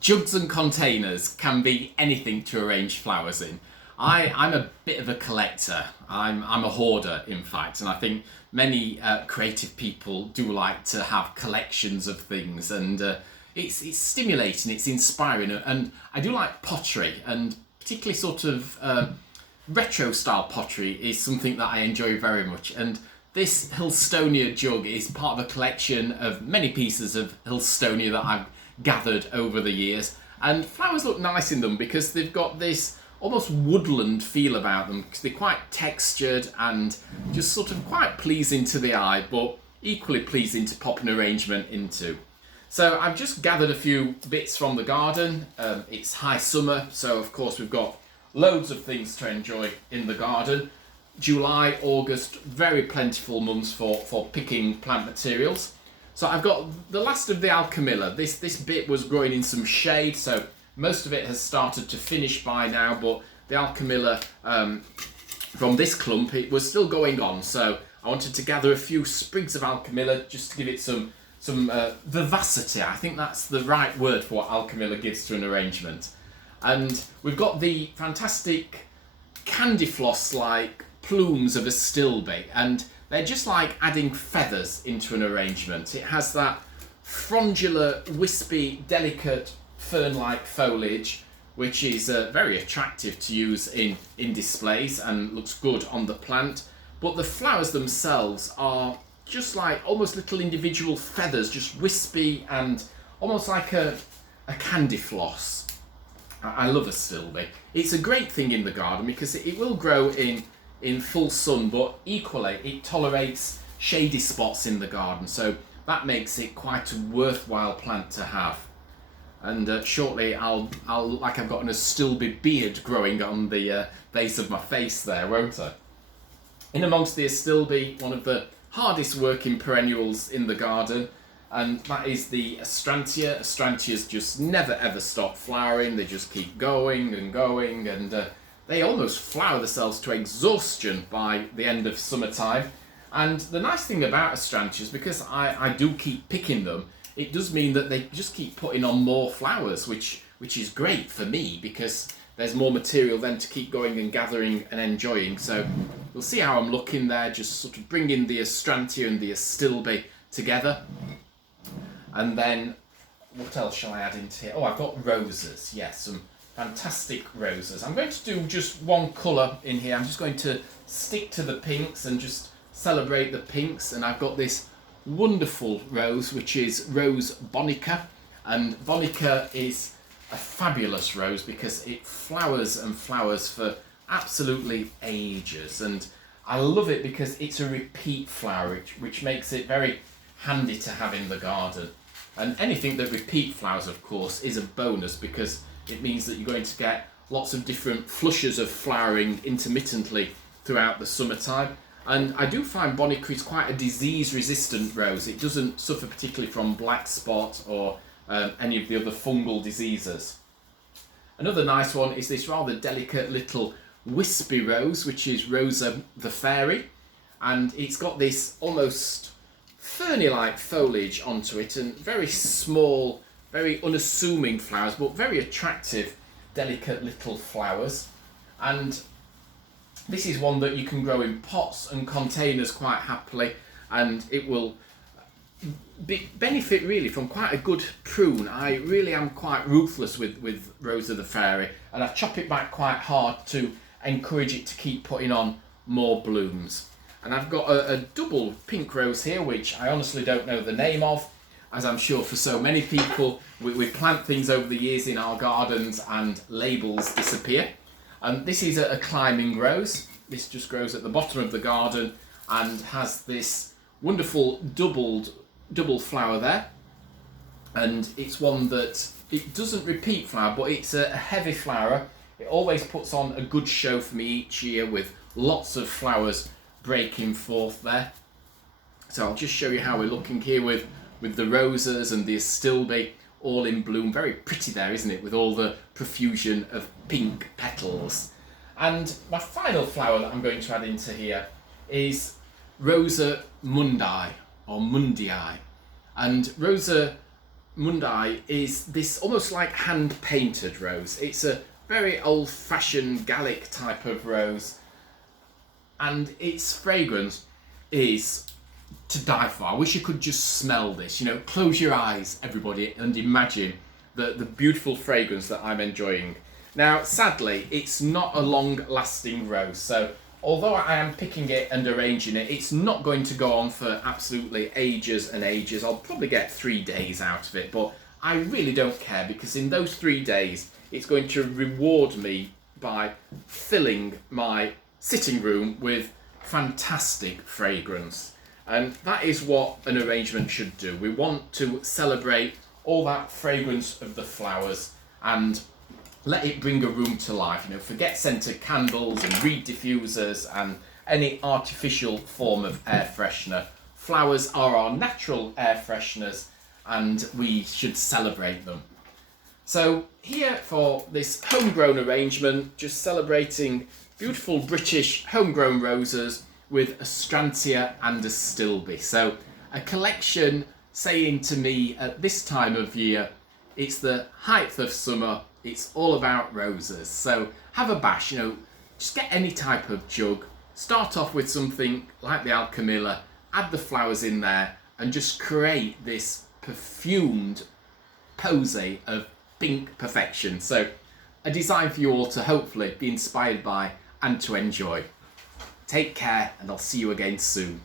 Jugs and containers can be anything to arrange flowers in. I'm a bit of a collector. I'm a hoarder, in fact, and I think many creative people do like to have collections of things, and it's stimulating, it's inspiring, and I do like pottery, and particularly sort of retro style pottery is something that I enjoy very much. And this Hillstonia jug is part of a collection of many pieces of Hillstonia that I've gathered over the years, and flowers look nice in them because they've got this almost woodland feel about them, because they're quite textured and just sort of quite pleasing to the eye, but equally pleasing to pop an arrangement into. So I've just gathered a few bits from the garden. It's high summer, so of course we've got loads of things to enjoy in the garden. July, August, very plentiful months for picking plant materials. So I've got the last of the alchemilla. This bit was growing in some shade, so most of it has started to finish by now, but the alchemilla from this clump, it was still going on. So I wanted to gather a few sprigs of alchemilla just to give it some vivacity. I think that's the right word for what alchemilla gives to an arrangement. And we've got the fantastic candy floss-like plumes of astilbe, and they're just like adding feathers into an arrangement. It has that frondular, wispy, delicate fern-like foliage, which is very attractive to use in displays and looks good on the plant. But the flowers themselves are just like almost little individual feathers, just wispy and almost like a candy floss. I love astilbe. It's a great thing in the garden because it will grow in full sun, but equally it tolerates shady spots in the garden, so that makes it quite a worthwhile plant to have. And shortly I'll look like I've got an astilbe beard growing on the base of my face there, won't I? In amongst the astilbe, one of the hardest working perennials in the garden, and that is the astrantia. Astrantias just never ever stop flowering. They just keep going and going, and they almost flower themselves to exhaustion by the end of summertime. And the nice thing about astrantias, because I do keep picking them, it does mean that they just keep putting on more flowers, which is great for me because there's more material then to keep going and gathering and enjoying. So you'll see how I'm looking there, just sort of bringing the astrantia and the astilbe together. And then what else shall I add into here? Oh, I've got roses. Yes, some fantastic roses. I'm going to do just one colour in here. I'm just going to stick to the pinks and just celebrate the pinks. And I've got this wonderful rose, which is Rose Bonica. And Bonica is a fabulous rose because it flowers and flowers for absolutely ages. And I love it because it's a repeat flower, which makes it very handy to have in the garden. And anything that repeat flowers, of course, is a bonus because it means that you're going to get lots of different flushes of flowering intermittently throughout the summertime. And I do find Bonica is quite a disease-resistant rose. It doesn't suffer particularly from black spot or any of the other fungal diseases. Another nice one is this rather delicate little wispy rose, which is Rosa the Fairy. And it's got this almost ferny-like foliage onto it and very small, very unassuming flowers, but very attractive, delicate little flowers. And this is one that you can grow in pots and containers quite happily, and it will benefit really from quite a good prune. I really am quite ruthless with Rosa the Fairy, and I chop it back quite hard to encourage it to keep putting on more blooms. And I've got a double pink rose here, which I honestly don't know the name of, as I'm sure for so many people, we plant things over the years in our gardens and labels disappear. And this is a climbing rose. This just grows at the bottom of the garden and has this wonderful double flower there. And it's one that, it doesn't repeat flower, but it's a heavy flower. It always puts on a good show for me each year with lots of flowers breaking forth there. So I'll just show you how we're looking here with the roses and the astilbe all in bloom. Very pretty there, isn't it, with all the profusion of pink petals. And my final flower that I'm going to add into here is Rosa Mundii or Mundii. And Rosa Mundai is this almost like hand-painted rose. It's a very old-fashioned Gallic type of rose, and its fragrance is to die for. I wish you could just smell this. You know, close your eyes, everybody, and imagine the beautiful fragrance that I'm enjoying. Now, sadly, it's not a long-lasting rose, so although I am picking it and arranging it, it's not going to go on for absolutely ages and ages. I'll probably get 3 days out of it, but I really don't care, because in those 3 days, it's going to reward me by filling my sitting room with fantastic fragrance. And that is what an arrangement should do. We want to celebrate all that fragrance of the flowers and let it bring a room to life. You know, forget scented candles and reed diffusers and any artificial form of air freshener. Flowers are our natural air fresheners, and we should celebrate them. So here for this homegrown arrangement, just celebrating beautiful British homegrown roses with a Strantia and a Stilby. So a collection saying to me at this time of year, it's the height of summer, it's all about roses. So have a bash, you know, just get any type of jug, start off with something like the Alchemilla, add the flowers in there, and just create this perfumed posy of pink perfection. So a design for you all to hopefully be inspired by and to enjoy. Take care, and I'll see you again soon.